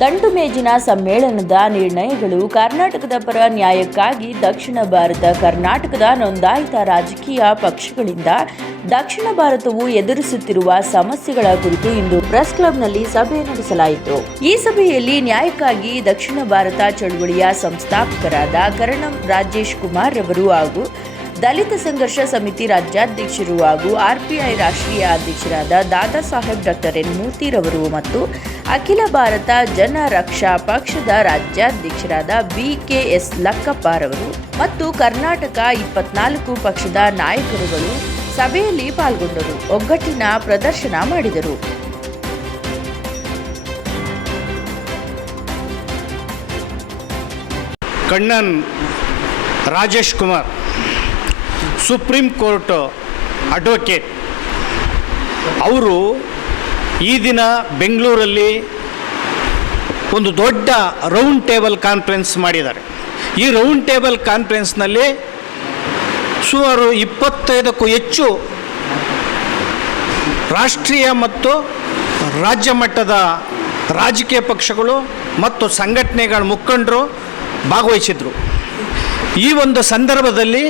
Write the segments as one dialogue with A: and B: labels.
A: ದಂಡು ಮೇಜಿನ ಸಮ್ಮೇಳನದ ನಿರ್ಣಯಗಳು ಕರ್ನಾಟಕದ ಪರ ನ್ಯಾಯಕ್ಕಾಗಿ ದಕ್ಷಿಣ ಭಾರತ, ಕರ್ನಾಟಕದ ನೋಂದಾಯಿತ ರಾಜಕೀಯ ಪಕ್ಷಗಳಿಂದ ದಕ್ಷಿಣ ಭಾರತವು ಎದುರಿಸುತ್ತಿರುವ ಸಮಸ್ಯೆಗಳ ಕುರಿತು ಇಂದು ಪ್ರೆಸ್ ಕ್ಲಬ್ನಲ್ಲಿ ಸಭೆ ನಡೆಸಲಾಯಿತು. ಈ ಸಭೆಯಲ್ಲಿ ನ್ಯಾಯಕ್ಕಾಗಿ ದಕ್ಷಿಣ ಭಾರತ ಚಳುವಳಿಯ ಸಂಸ್ಥಾಪಕರಾದ ಕರಣಂ ರಾಜೇಶ್ ಕುಮಾರ್ ರವರು ಹಾಗೂ ದಲಿತ ಸಂಘರ್ಷ ಸಮಿತಿ ರಾಜ್ಯಾಧ್ಯಕ್ಷರು ಹಾಗೂ ಆರ್ಪಿಐ ರಾಷ್ಟ್ರೀಯ ಅಧ್ಯಕ್ಷರಾದ ದಾದಾ ಸಾಹೇಬ್ ಡಾಕ್ಟರ್ ಎನ್ ಮೂರ್ತಿರವರು ಮತ್ತು ಅಖಿಲ ಭಾರತ ಜನ ರಕ್ಷಾ ಪಕ್ಷದ ರಾಜ್ಯಾಧ್ಯಕ್ಷರಾದ ಬಿ ಕೆ ಎಸ್ ಲಕ್ಕಪ್ಪರವರು ಮತ್ತು ಕರ್ನಾಟಕ ಇಪ್ಪತ್ನಾಲ್ಕು ಪಕ್ಷದ ನಾಯಕರುಗಳು ಸಭೆಯಲ್ಲಿ ಪಾಲ್ಗೊಂಡರು. ಒಗ್ಗಟ್ಟಿನ ಪ್ರದರ್ಶನ ಮಾಡಿದರು.
B: Kannan Rajesh Kumar supreme court advocate. ಅವರು ಈ ದಿನ ಬೆಂಗಳೂರಲ್ಲಿ ಒಂದು ದೊಡ್ಡ ರೌಂಡ್ ಟೇಬಲ್ ಕಾನ್ಫರೆನ್ಸ್ ಮಾಡಿದ್ದಾರೆ. ಈ ರೌಂಡ್ ಟೇಬಲ್ ಕಾನ್ಫರೆನ್ಸ್ನಲ್ಲಿ ಸುಮಾರು ಇಪ್ಪತ್ತೈದಕ್ಕೂ ಹೆಚ್ಚು ರಾಷ್ಟ್ರೀಯ ಮತ್ತು ರಾಜ್ಯ ಮಟ್ಟದ ರಾಜಕೀಯ ಪಕ್ಷಗಳು ಮತ್ತು ಸಂಘಟನೆಗಳ ಮುಖಂಡರು ಭಾಗವಹಿಸಿದರು. ಈ ಒಂದು ಸಂದರ್ಭದಲ್ಲಿ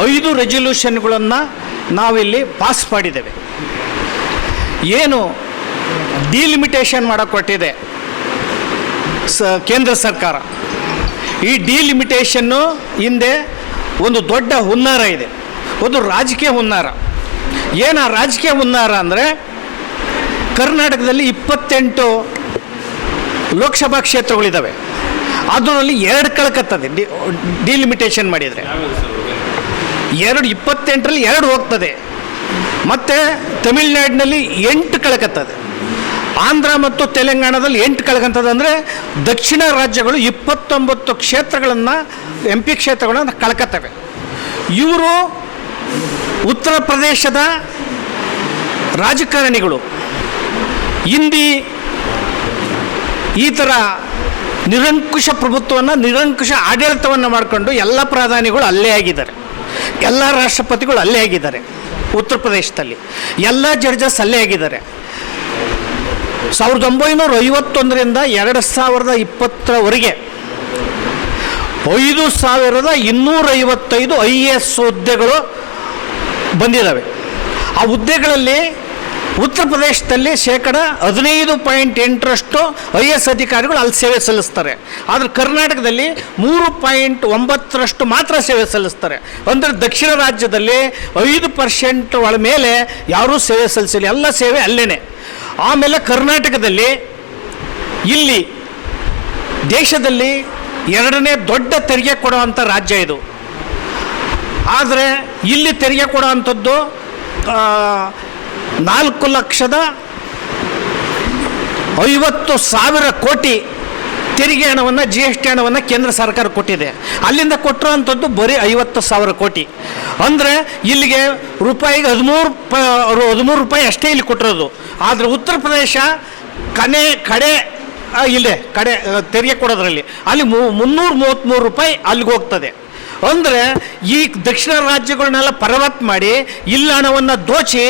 B: ಐದು ರೆಸಲ್ಯೂಷನ್ಗಳನ್ನು ನಾವಿಲ್ಲಿ ಪಾಸ್ ಮಾಡಿದ್ದೇವೆ. ಏನು ಡಿಲಿಮಿಟೇಷನ್ ಮಾಡ ಕೊಟ್ಟಿದೆ ಸ, ಕೇಂದ್ರ ಸರ್ಕಾರ. ಈ ಡಿಲಿಮಿಟೇಷನ್ನು ಹಿಂದೆ ಒಂದು ದೊಡ್ಡ ಹುನ್ನಾರ ಇದೆ. ಒಂದು ರಾಜಕೀಯ ಹುನ್ನಾರ. ಏನು ಆ ರಾಜಕೀಯ ಹುನ್ನಾರ ಅಂದರೆ ಕರ್ನಾಟಕದಲ್ಲಿ ಇಪ್ಪತ್ತೆಂಟು ಲೋಕಸಭಾ ಕ್ಷೇತ್ರಗಳಿದ್ದಾವೆ. ಅದರಲ್ಲಿ ಎರಡು ಕಳ್ಕತ್ತದೆ. ಡಿ ಡಿಲಿಮಿಟೇಷನ್ ಮಾಡಿದರೆ. ಎರಡು ಇಪ್ಪತ್ತೆಂಟರಲ್ಲಿ ಎರಡು ಹೋಗ್ತದೆ. ಮತ್ತು ತಮಿಳ್ನಾಡಿನಲ್ಲಿ ಎಂಟು ಕಳ್ಕತ್ತದೆ. ಆಂಧ್ರ ಮತ್ತು ತೆಲಂಗಾಣದಲ್ಲಿ ಎಂಟು ಕಳ್ಕಂತದೆ ಅಂದರೆ ದಕ್ಷಿಣ ರಾಜ್ಯಗಳು ಇಪ್ಪತ್ತೊಂಬತ್ತು ಕ್ಷೇತ್ರಗಳನ್ನು ಎಂ ಪಿ ಕ್ಷೇತ್ರಗಳನ್ನು ಕಳ್ಕತ್ತವೆ. ಇವರು ಉತ್ತರ ಪ್ರದೇಶದ ರಾಜಕಾರಣಿಗಳು. ಹಿಂದಿ ಈ ಥರ ನಿರಂಕುಶ ಪ್ರಭುತ್ವವನ್ನು, ನಿರಂಕುಶ ಆಡಳಿತವನ್ನು ಮಾಡಿಕೊಂಡು ಎಲ್ಲ ಪ್ರಧಾನಿಗಳು ಅಲ್ಲೇ ಆಗಿದ್ದಾರೆ. ಎಲ್ಲ ರಾಷ್ಟ್ರಪತಿಗಳು ಅಲ್ಲೇ ಆಗಿದ್ದಾರೆ, ಉತ್ತರ ಪ್ರದೇಶದಲ್ಲಿ. ಎಲ್ಲ ಜಡ್ಜಸ್ ಅಲ್ಲೇ ಆಗಿದ್ದಾರೆ. ಸಾವಿರದ ಒಂಬೈನೂರ ಐವತ್ತೊಂದರಿಂದ ಎರಡು ಸಾವಿರದ ಇಪ್ಪತ್ತರವರೆಗೆ ಐದು ಸಾವಿರದ ಇನ್ನೂರೈವತ್ತೈದು ಐ ಎ ಎಸ್ ಹುದ್ದೆಗಳು ಬಂದಿದ್ದಾವೆ. ಆ ಹುದ್ದೆಗಳಲ್ಲಿ ಉತ್ತರ ಪ್ರದೇಶದಲ್ಲಿ ಶೇಕಡ ಹದಿನೈದು ಪಾಯಿಂಟ್ ಎಂಟರಷ್ಟು ಐ ಎಸ್ ಅಧಿಕಾರಿಗಳು ಅಲ್ಲಿ ಸೇವೆ ಸಲ್ಲಿಸ್ತಾರೆ. ಆದರೆ ಕರ್ನಾಟಕದಲ್ಲಿ ಮೂರು ಪಾಯಿಂಟ್ ಒಂಬತ್ತರಷ್ಟು ಮಾತ್ರ ಸೇವೆ ಸಲ್ಲಿಸ್ತಾರೆ. ಅಂದರೆ ದಕ್ಷಿಣ ರಾಜ್ಯದಲ್ಲಿ ಐದು ಪರ್ಸೆಂಟ್ ಒಳ ಮೇಲೆ ಯಾರೂ ಸೇವೆ ಸಲ್ಲಿಸಿಲ್ಲ. ಎಲ್ಲ ಸೇವೆ ಅಲ್ಲೇ ಆಮೇಲೆ ಕರ್ನಾಟಕದಲ್ಲಿ ಇಲ್ಲಿ ದೇಶದಲ್ಲಿ ಎರಡನೇ ದೊಡ್ಡ ತೆರಿಗೆ ಕೊಡುವಂಥ ರಾಜ್ಯ ಇದು. ಆದರೆ ಇಲ್ಲಿ ತೆರಿಗೆ ಕೊಡುವಂಥದ್ದು ಆ, ನಾಲ್ಕು ಲಕ್ಷದ ಐವತ್ತು ಸಾವಿರ ಕೋಟಿ ತೆರಿಗೆ ಹಣವನ್ನು ಜಿ ಎಸ್ ಟಿ ಹಣವನ್ನು ಕೇಂದ್ರ ಸರ್ಕಾರ ಕೊಟ್ಟಿದೆ. ಅಲ್ಲಿಂದ ಕೊಟ್ಟಿರೋವಂಥದ್ದು ಬರೀ ಐವತ್ತು ಸಾವಿರ ಕೋಟಿ. ಅಂದರೆ ಇಲ್ಲಿಗೆ ರೂಪಾಯಿಗೆ ಹದಿಮೂರು ಪ ಹದಿಮೂರು ರೂಪಾಯಿ ಅಷ್ಟೇ ಇಲ್ಲಿ ಕೊಟ್ಟಿರೋದು. ಆದರೆ ಉತ್ತರ ಪ್ರದೇಶ ಕನೆ, ಕಡೆ ಇಲ್ಲೇ, ಕಡೆ ತೆರಿಗೆ ಕೊಡೋದ್ರಲ್ಲಿ. ಅಲ್ಲಿ ಮುನ್ನೂರ ಮೂವತ್ತ್ಮೂರು ರೂಪಾಯಿ ಅಲ್ಲಿಗೆ ಹೋಗ್ತದೆ. ಅಂದರೆ ಈ ದಕ್ಷಿಣ ರಾಜ್ಯಗಳನ್ನೆಲ್ಲ ಪರವತ್ ಮಾಡಿ, ಇಲ್ಲ ಹಣವನ್ನು ದೋಚಿ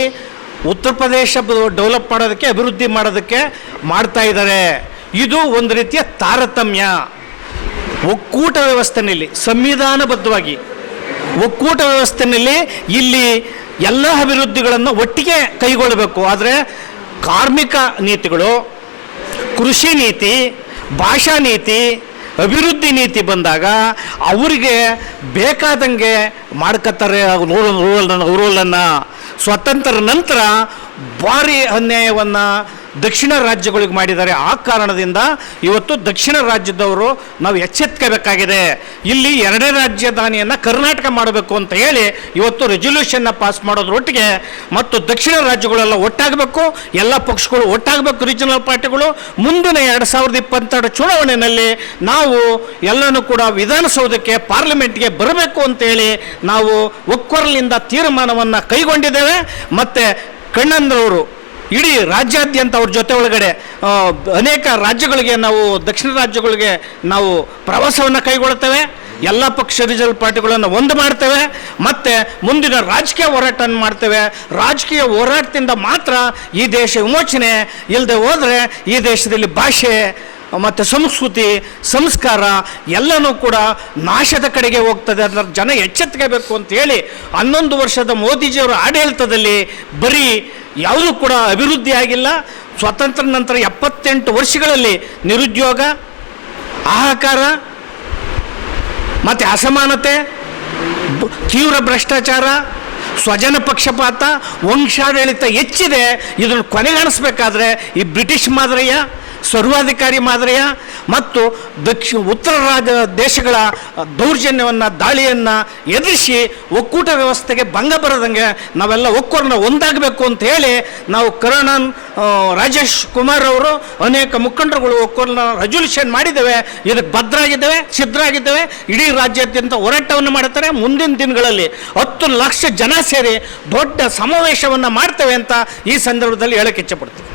B: ಉತ್ತರ ಪ್ರದೇಶ ಡೆವಲಪ್ ಮಾಡೋದಕ್ಕೆ, ಅಭಿವೃದ್ಧಿ ಮಾಡೋದಕ್ಕೆ ಮಾಡ್ತಾ ಇದ್ದಾರೆ. ಇದು ಒಂದು ರೀತಿಯ ತಾರತಮ್ಯ. ಒಕ್ಕೂಟ ವ್ಯವಸ್ಥೆಯಲ್ಲಿ ಸಂವಿಧಾನಬದ್ಧವಾಗಿ ಒಕ್ಕೂಟ ವ್ಯವಸ್ಥೆಯಲ್ಲಿ ಇಲ್ಲಿ ಎಲ್ಲ ಅಭಿವೃದ್ಧಿಗಳನ್ನು ಒಟ್ಟಿಗೆ ಕೈಗೊಳ್ಳಬೇಕು. ಆದರೆ ಕಾರ್ಮಿಕ ನೀತಿಗಳು, ಕೃಷಿ ನೀತಿ, ಭಾಷಾ ನೀತಿ, ಅಭಿವೃದ್ಧಿ ನೀತಿ ಬಂದಾಗ ಅವರಿಗೆ ಬೇಕಾದಂಗೆ ಮಾಡ್ಕೋತಾರೆ ರೂಲ್ ರೂಲನ್ನು ರೂಲನ್ನು ಸ್ವತಂತ್ರ ನಂತರ ಭಾರಿ ಅನ್ಯಾಯವನ್ನು ದಕ್ಷಿಣ ರಾಜ್ಯಗಳಿಗೆ ಮಾಡಿದ್ದಾರೆ. ಆ ಕಾರಣದಿಂದ ಇವತ್ತು ದಕ್ಷಿಣ ರಾಜ್ಯದವರು ನಾವು ಎಚ್ಚೆತ್ಕೋಬೇಕಾಗಿದೆ. ಇಲ್ಲಿ ಎರಡನೇ ರಾಜಧಾನಿಯನ್ನು ಕರ್ನಾಟಕ ಮಾಡಬೇಕು ಅಂತ ಹೇಳಿ ಇವತ್ತು ರೆಸೊಲ್ಯೂಷನ್ನ ಪಾಸ್ ಮಾಡೋದ್ರೊಟ್ಟಿಗೆ ಮತ್ತು ದಕ್ಷಿಣ ರಾಜ್ಯಗಳೆಲ್ಲ ಒಟ್ಟಾಗಬೇಕು, ಎಲ್ಲ ಪಕ್ಷಗಳು ಒಟ್ಟಾಗಬೇಕು ರೀಜನಲ್ ಪಾರ್ಟಿಗಳು ಮುಂದಿನ ಎರಡು ಸಾವಿರದ ಇಪ್ಪತ್ತೆರಡು ಚುನಾವಣೆಯಲ್ಲಿ ನಾವು ಎಲ್ಲನೂ ಕೂಡ ವಿಧಾನಸೌಧಕ್ಕೆ ಪಾರ್ಲಿಮೆಂಟ್ಗೆ ಬರಬೇಕು ಅಂತೇಳಿ ನಾವು ಒಕ್ಕೊರಲಿಂದ ತೀರ್ಮಾನವನ್ನು ಕೈಗೊಂಡಿದ್ದೇವೆ. ಮತ್ತು ಕಣ್ಣಂದ್ರವರು ಇಡೀ ರಾಜ್ಯಾದ್ಯಂತ ಅವ್ರ ಜೊತೆ ಒಳಗಡೆ ಅನೇಕ ರಾಜ್ಯಗಳಿಗೆ ನಾವು, ದಕ್ಷಿಣ ರಾಜ್ಯಗಳಿಗೆ ನಾವು ಪ್ರವಾಸವನ್ನು ಕೈಗೊಳ್ತೇವೆ. ಎಲ್ಲ ಪಕ್ಷ ರಿಸರ್ವ್ ಪಾರ್ಟಿಗಳನ್ನು ಒಂದು ಮಾಡ್ತೇವೆ. ಮತ್ತು ಮುಂದಿನ ರಾಜಕೀಯ ಹೋರಾಟವನ್ನು ಮಾಡ್ತೇವೆ. ರಾಜಕೀಯ ಹೋರಾಟದಿಂದ ಮಾತ್ರ ಈ ದೇಶ ವಿಮೋಚನೆ ಇಲ್ಲದೆ ಹೋದರೆ ಈ ದೇಶದಲ್ಲಿ ಭಾಷೆ, ಮತ್ತು ಸಂಸ್ಕೃತಿ, ಸಂಸ್ಕಾರ ಎಲ್ಲನೂ ಕೂಡ ನಾಶದ ಕಡೆಗೆ ಹೋಗ್ತದೆ. ಅದರ ಜನ ಎಚ್ಚೆತ್ಕೋಬೇಕು ಅಂತ ಹೇಳಿ, ಹನ್ನೊಂದು ವರ್ಷದ ಮೋದಿಜಿಯವರ ಆಡಳಿತದಲ್ಲಿ ಬರೀ ಯಾವುದೂ ಕೂಡ ಅಭಿವೃದ್ಧಿ ಆಗಿಲ್ಲ. ಸ್ವಾತಂತ್ರ್ಯ ನಂತರ ಎಪ್ಪತ್ತೆಂಟು ವರ್ಷಗಳಲ್ಲಿ ನಿರುದ್ಯೋಗ, ಹಾಹಾಕಾರ, ಮತ್ತು ಅಸಮಾನತೆ ತೀವ್ರ ಭ್ರಷ್ಟಾಚಾರ, ಸ್ವಜನ ಪಕ್ಷಪಾತ, ವಂಶಾಡಳಿತ ಹೆಚ್ಚಿದೆ. ಇದನ್ನು ಕೊನೆಗಾಣಿಸ್ಬೇಕಾದ್ರೆ ಈ ಬ್ರಿಟಿಷ್ ಮಾದರಿಯ ಸರ್ವಾಧಿಕಾರಿ ಮಾದರಿಯ ಮತ್ತು ದಕ್ಷಿಣ ಉತ್ತರ ರಾಜ ದೇಶಗಳ ದೌರ್ಜನ್ಯವನ್ನು, ದಾಳಿಯನ್ನು ಎದುರಿಸಿ ಒಕ್ಕೂಟ ವ್ಯವಸ್ಥೆಗೆ ಭಂಗ ಬರದಂಗೆ ನಾವೆಲ್ಲ ಒಕ್ಕೂರನ್ನ ಒಂದಾಗಬೇಕು ಅಂತ ಹೇಳಿ ನಾವು ಕರುಣನ್ ರಾಜೇಶ್ ಕುಮಾರ್ ಅವರು ಅನೇಕ ಮುಖಂಡರುಗಳು ಒಕ್ಕೂರನ್ನ ರೆಜಲ್ಯೂಷನ್ ಮಾಡಿದ್ದೇವೆ. ಇದಕ್ಕೆ ಭದ್ರಾಗಿದ್ದೇವೆ ಸಿದ್ಧರಾಗಿದ್ದೇವೆ ಇಡೀ ರಾಜ್ಯಾದ್ಯಂತ ಹೋರಾಟವನ್ನು ಮಾಡ್ತಾರೆ. ಮುಂದಿನ ದಿನಗಳಲ್ಲಿ ಹತ್ತು ಲಕ್ಷ ಜನ ಸೇರಿ ದೊಡ್ಡ ಸಮಾವೇಶವನ್ನು ಮಾಡ್ತೇವೆ ಅಂತ ಈ ಸಂದರ್ಭದಲ್ಲಿ ಹೇಳಕ್ಕೆ ಇಚ್ಛಪಡ್ತೀನಿ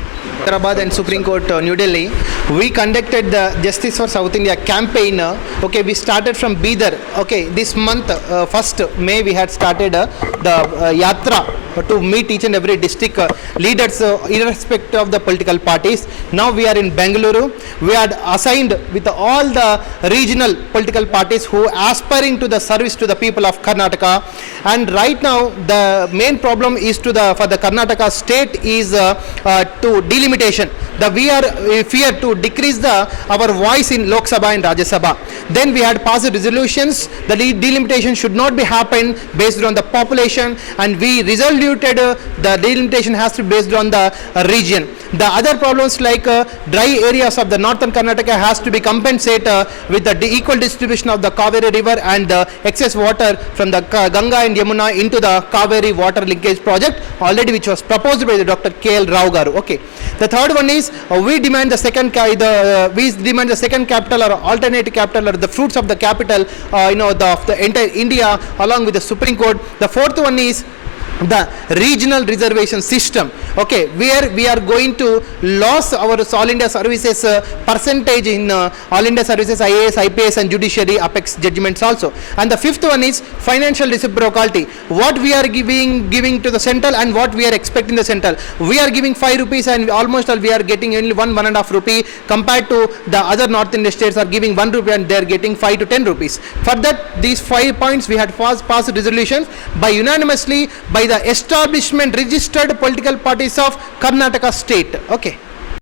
C: Hyderabad and Supreme Court, uh, New Delhi, we conducted the Justice for South India campaign. Okay, we started from Bidar. Okay, this month, uh, first May, we had started uh, the uh, yatra to meet each and every district uh, leaders, uh, irrespective of the political parties. Now we are in Bengaluru. We are assigned with all the regional political parties who aspiring to the service to the people of Karnataka. And right now, the main problem is to the for the Karnataka state is uh, uh, to delimitation. The we are uh, fear to decrease the our voice in Lok Sabha and Rajya Sabha. Then we had passed resolutions. The delimitation should not be happen based on the population, and we resoluted uh, the delimitation has to be based on the uh, region. The other problems like uh, dry areas of the northern Karnataka has to be compensated uh, with the equal distribution of the Kaveri river and the excess water from the Ka- Ganga and Yamuna into the Kaveri water linkage project already which was proposed by the Dr. K.L. Rao garu. Okay. The third one is uh, we demand the second the uh, we demand the second capital or alternate capital or the fruits of the capital uh, you know the of the entire India along with the Supreme Court. The fourth one is the regional reservation system. Okay where we are going to lose our all india services uh, percentage in uh, all india services ias ips and judiciary apex judgments also. And the fifth one is financial reciprocality. What we are giving giving to the central and what we are expecting the central. We are giving 5 rupees and almost all we are getting only one one and a half rupee compared to the other north indian states are giving 1 rupee and they are getting 5 to 10 rupees. For that these five points we had passed passed resolutions by unanimously by the establishment registered political parties of karnataka state okay